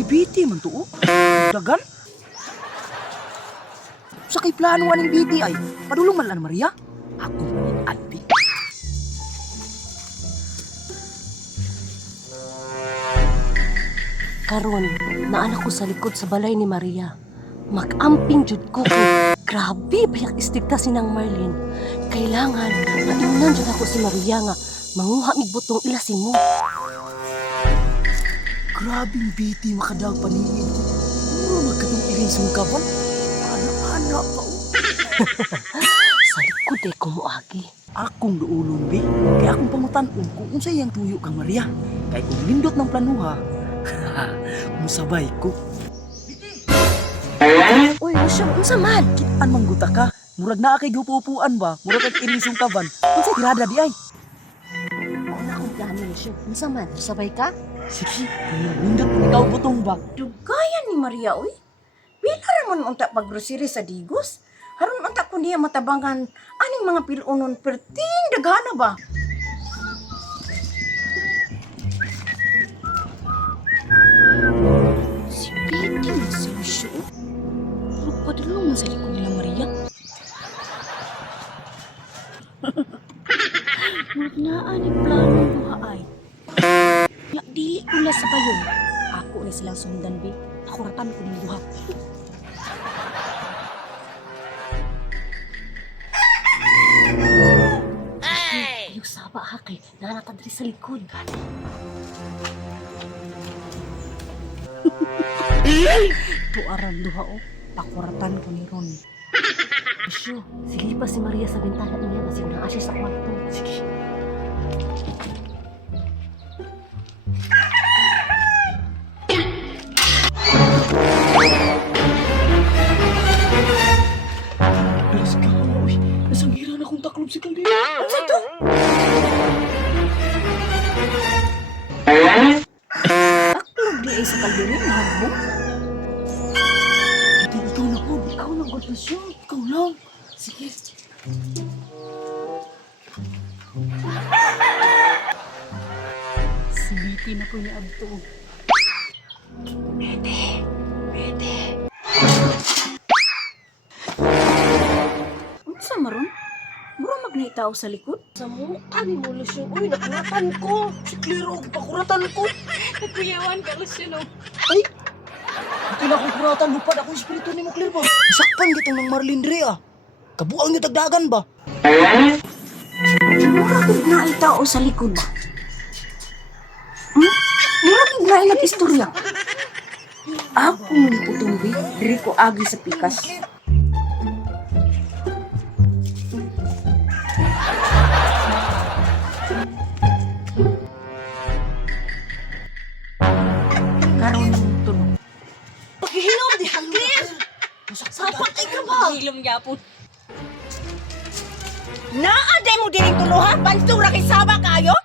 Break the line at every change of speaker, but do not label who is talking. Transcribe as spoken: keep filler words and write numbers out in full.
Biti man to, oh. Dagan? Sa kay plano aning biti ay, padulong man lang Maria. Ako man anti.
Karon, naala ko sa likod sa balay ni Maria. Mag-amping jud ko ko. Grabe, bayak istigta si nang Marlene. Kailangan, maiunan jud ako si Maria nga, manguha mig butong ilasin mo.
Grabing biti makadag paningin ko. Muro magkatong irisong kaban. Ana-ana pa, oh.
Sa likod eh kumuagi.
Akong duulon, be. Kaya akong pangutan-on kung unsay yang tuyo kang Maria. Kaya kung lindot ng planuha, musabay ko.
Uy, Lucio, unsa man?
Kitaan mangguta ka. Murag naa kay gupupuan ba? Murag kag irisong kaban. Unsay tirada di ay?
Mauna akong plano, Lucio. Unsa man? Sabay ka?
Sige, lindot mo ikaw butong ba?
Dugayan ni Maria, uy. Bila ramon unta paggrocery sa Digos? Haron unta ko niya matabangan aning mga pilunon perting daghana ba?
Si Betty mo si Lucio. Pero padulong man sa likod nila Maria. Murag naa ni plano duha ay. Ya, dili ula sa bayon. Ako ni silang sundan, be. Ako ratan ko ning duha. Ay! Yung saba ha kay nanatadri sa likod. Tuaran duha o. Pakuratan ko ni Ron. Isyo, sige pa si Maria sa bintana niya kasi naa siya sa kwarto. Sige.
Bilis ka, uy. Nasangira na akong taklob si Kaldero.
Unsa to? Aklog di ay sa kalderin, mahal mo?
Hindi, ikaw na po.
Ikaw lang god Lucio.
Ikaw lang. Sige.
Silipin na po niya abto.
Unsa maron? Mura magnitaw sa likod?
Sa mukha ni mo, Lucio. Uy, nakuratan ko.
Si Clero, pakuratan ko.
Nagkuyawan ka, Lucio, no?
Ay! Ito na akong kuratan. Lupad akong espiritu ni mo, Clero ba? Isakpan kitang ng Marlene Rea. Kabuang niya dagdagan ba?
Mura kong naitaw sa likod ba? Hmm? Mura kong nailag istorya. Ako mong putumbi, diri ko agi sa pikas. Karon ng tulog.
Paghihinom, di hangin! Sapat ay ka ba? Hilom yapon.
Naaday mo diring tuluha, bansura kay sama kayo?